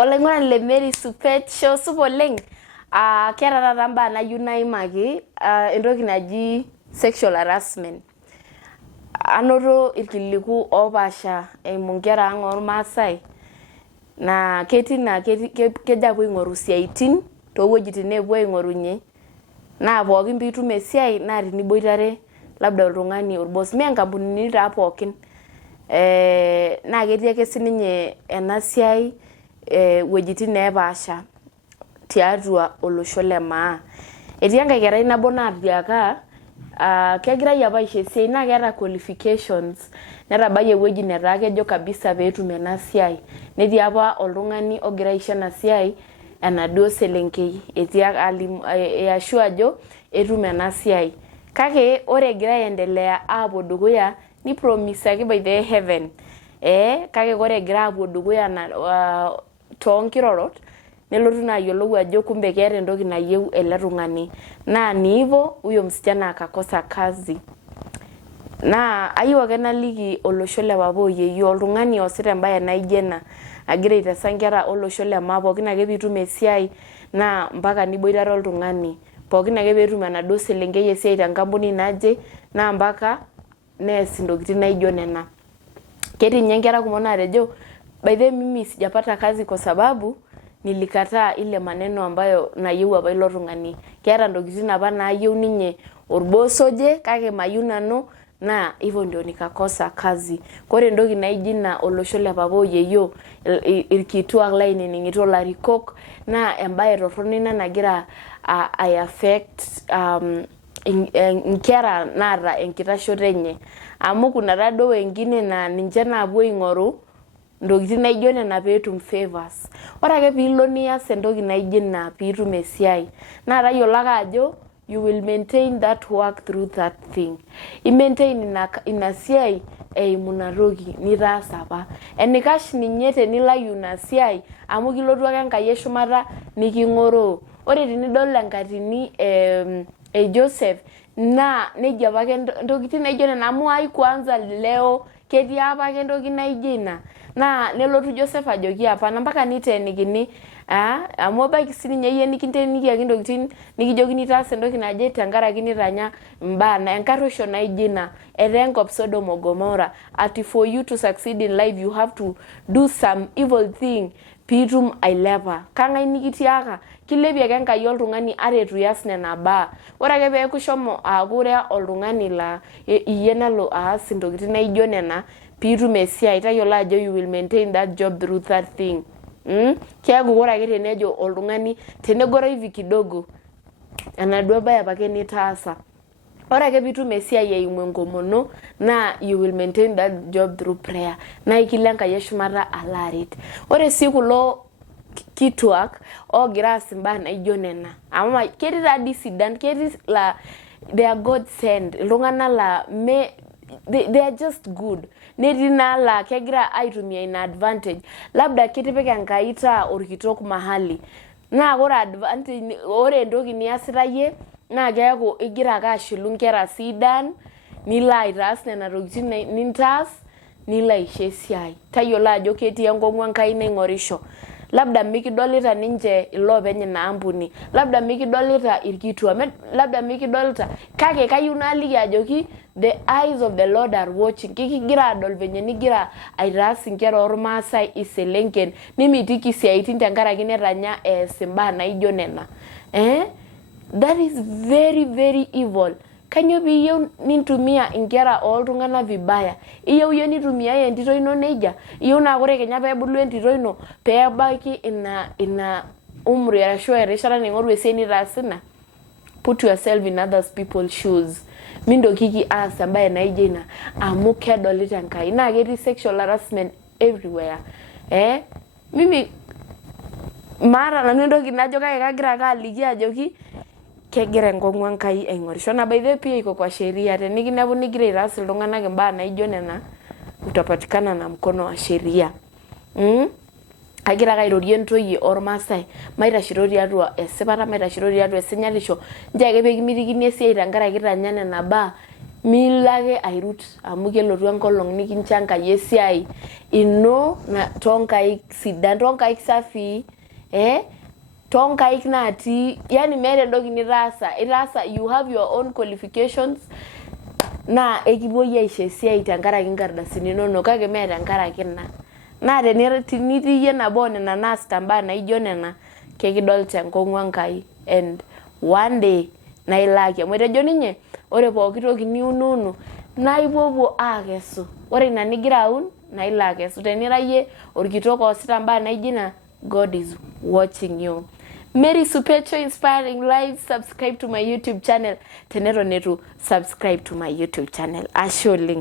Olaing'urani le Mary Supet show supa oleng. Keeta taata mbaa nayieu naimaki entoki naji sexual harassment. Anoto irkiliku opaasha eimu nkera ang' ormaasai na ketii naa kejo apuo aing'oru siaitin toowuejitin neepuo aing'orunye naa pookin piitum esiai naa teniboitare labda oltung'ani orbos mee nkampunini taa pookin. Naa ketii ake sininye ena siai wuejitin neepaasha tiatua olosho le maa. Etii enkae kerai nabo naatiaka kegirai apa aisho esiai naa keeta qualifications netabayie ewueji netaa kejo kabisa peetum ena siai. Netii apa oltung'ani ogira aisho ena siai enaduo selenkei etii ashu ajo etum ena siai. Kake ore egira aendelea aapuo dukuya ni promise ake by the heaven. Kake ore egira aapuo dukuya toonkirorot nelotu naa ayiolou ajo kumbe keeta entoki nayieu ele tung'ani. Naa ni hivyo huyo msichana akakosa kazi. Naa ayieu ake naliki olosho le papa oyeyio oltung'ani oosita embaye naijo ena agira aitesa nkera olosho le maa pookin ake piitum esiai naa mpaka niboitare oltung'ani. Pookin ake peetum enaduo selenkei esiai tenkampuni naje naa mpaka nees intokitin naijo nena. Ketii nye nkera kumok naatejo by the mimi sijapata kazi kwa sababu nilikataa ile maneno ambayo nayieu apa ilo tung'ani. Keeta ntokitin apa naayieu ninye orboss oje kake mayieu nanu na hivyo ndio nikakosa kazi. Kore entoki naijo ina olosho le papa oyeyio irkituak lainining'ito larikok naa embaye torrono ina nagira affect nkera naata enkitashoto enye. Amu kuna taduo wengine naa ninche naapuo aing'oru ntokitin naijo nena peetum favors. Ore ake piilo nias entoki naijo ina piitum esiai naa tayiolo ake ajo you will maintain that work through that thing. I-maintain ina siai eimu ina toki nitaasa apa. Enikash ninye tenilayu ina siai amu kilotu ake Enkai eshumata niking'oroo. Ore tenidol enkatini Joseph naa nejia apake ntokitin naijo nena amu ai kwanza leo ketii apake entoki naijo ina. Naa nelotu Joseph ajoki apa mpaka niteenikini amu ebaiki sininye yie nikintenikiaki ntokitin nikijokini taasa entoki naje tenkaraki nitanya mbaa na enkarruisho naijo ina etaa enkop Sodom o Gomorrah. For you to succeed in life you have to do some evil thing piitum ailepa. Kang'ai nikitiaka kilepie ake Enkai oltung'ani aretu ias nena baa. Ore ake peeku ishomo aaku ira oltung'ani laa iyie nalo aas intokitin naijo nena piitum esiai tayiolo ajo you will maintain that job through that thing. Keeku ore ake tenejo oltung'ani tenegoro hivi kidogo enaduo baye apake nitaasa. Ore ake piitum esiai eimu enkomono naa you will maintain that job through prayer. Naa ikilo Enkai eshumata alo aret. Ore sii kulo kituak ogira aas imbaa naijo nena amu ketii taadii sidan ketii la they are God sent iltung'anak la they are just good. Netii naa la kegira aitumia ina advantage labda kitipika Enkai taa orkitok mahali naa ore entoki niasita yie naa keeku igira ake ashilu nkera sidan nilo aitaas nena tokitin nintaas nilo aisho esiai. Tayiolo ajo ketii enkong'u Enkai naing'orisho. Labda mikidolita ninche iloopeny ina ampuni, labda mikidolita irkituak, labda mikidolita kake kayieu naaliki ajoki the eyes of the Lord are watching. Kigira adol venye nigira aitaas nkera ormaasai iselenken nimitiki siaitin tenkaraki netanya ees imbaa naijo nena. That is very very evil. Kanyo piiyieu nintumia nkera oltung'ana vibaya. Iyieu yie nitumiai entito ino neija. Iyieu naa ore Kenya peebulu entito ino peebaiki ina umri arashu erishata naing'oru esiai nitaasa ina. Put yourself in others people's shoes. Mindokiki aas embaye naijo ina amu kedolita Enkai. Naa ketii sexual harassment everywhere. Mimi maata nanu entoki najo kake kagira ake aliki ajoki kegira enkong'u Enkai aing'orisho. Na by the pia iko kwa sheria tenikinepu nigira aitaas iltung'anak imbaa naijo nena utapatikana na mkono wa sheria. Agira ake airorie ntoyie ormaasai maitashito tiatua esipata maitashito tiatua esinyatisho nje ake pee kimitikini esiai tenkaraki tanya nena baa milo ake airut amu kelotu enkolong nikinchanga esiai ino tonkaik sidan, tonkaik safii, tonkaik natii, yani meeta entoki itaasa, you have your own qualifications, na ekipuoi aisho esiai tenkaraki nkardasini inonok kake meeta tenkaraki ina. Na tenitii yie nabo nena naasita mbaa naijo nena, kekidol tenkong'u Enkai, and one day na ilaki amu etejo ninye ore pooki toki niunuunu na ipuopuo akesu, ore ina nigira aun na ilo akesu. Tenira yie orkitok oosita mbaa naijo ina, God is watching you. Mary Supecho Inspiring Lives, subscribe to my YouTube channel. Teneton eitu subscribe to my YouTube channel. Ashe oleng.